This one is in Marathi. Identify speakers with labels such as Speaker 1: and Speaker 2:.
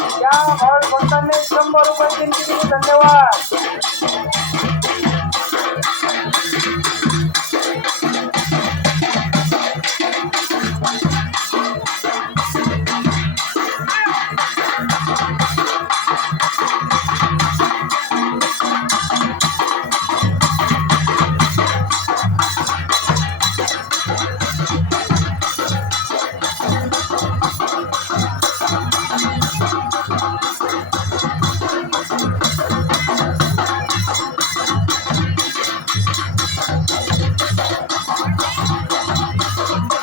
Speaker 1: या भाऊ भक्तांनी भक्तांनी शंभर रुपये देणगी दिली धन्यवाद.